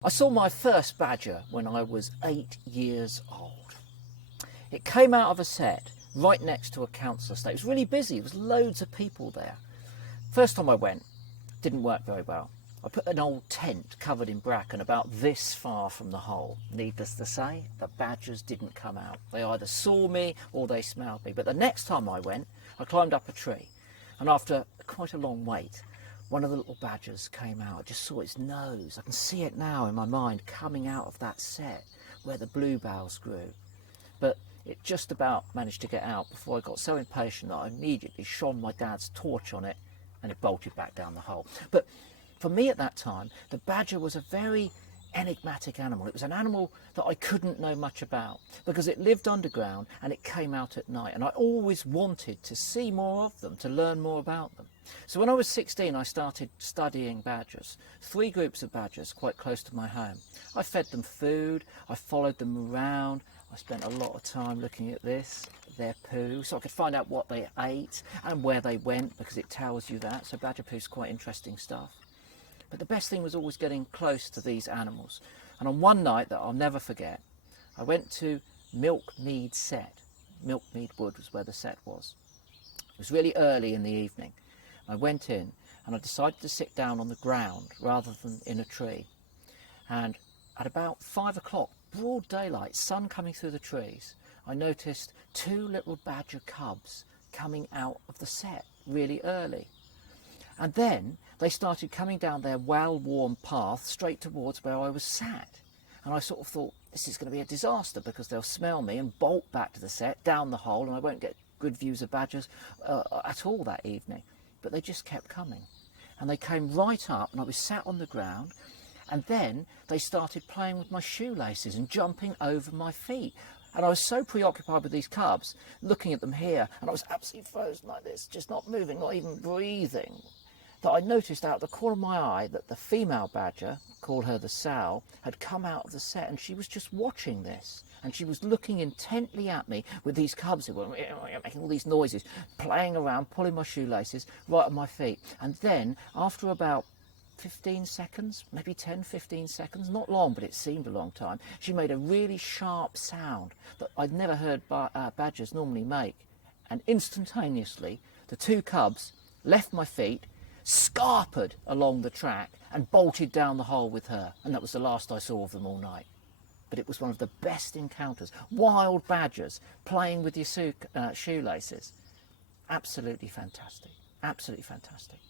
I saw my first badger when I was 8 years old. It came out of a set right next to a council estate. It was really busy, there was loads of people there. First time I went, didn't work very well. I put an old tent covered in bracken about this far from the hole. Needless to say, the badgers didn't come out. They either saw me or they smelled me. But the next time I went, I climbed up a tree, and after quite a long wait, one of the little badgers came out. I just saw its nose. I can see it now in my mind, coming out of that set where the bluebells grew. But it just about managed to get out before I got so impatient that I immediately shone my dad's torch on it and it bolted back down the hole. But for me at that time, the badger was a very enigmatic animal. It was an animal that I couldn't know much about because it lived underground and it came out at night, and I always wanted to see more of them, to learn more about them. So when I was 16, I started studying badgers, 3 groups of badgers quite close to my home. I fed them food, I followed them around, I spent a lot of time looking at their poo, so I could find out what they ate and where they went, because it tells you that. So badger poo is quite interesting stuff. But the best thing was always getting close to these animals. And on one night that I'll never forget, I went to Milkmead Set. Milkmead Wood was where the set was. It was really early in the evening. I went in and I decided to sit down on the ground rather than in a tree. And at about 5 o'clock, broad daylight, sun coming through the trees, I noticed 2 little badger cubs coming out of the set really early. And then they started coming down their well-worn path straight towards where I was sat. And I sort of thought, this is going to be a disaster because they'll smell me and bolt back to the set, down the hole, and I won't get good views of badgers at all that evening. But they just kept coming. And they came right up, and I was sat on the ground, and then they started playing with my shoelaces and jumping over my feet. And I was so preoccupied with these cubs, looking at them here, and I was absolutely frozen like this, just not moving, not even breathing, that I noticed out of the corner of my eye that the female badger, call her the sow, had come out of the set, and she was just watching this. And she was looking intently at me with these cubs who were making all these noises, playing around, pulling my shoelaces right at my feet. And then, after about 15 seconds, maybe 10, 15 seconds, not long, but it seemed a long time, she made a really sharp sound that I'd never heard badgers normally make. And instantaneously, the 2 cubs left my feet, scarpered along the track and bolted down the hole with her. And that was the last I saw of them all night. But it was one of the best encounters. Wild badgers playing with your shoelaces. Absolutely fantastic. Absolutely fantastic.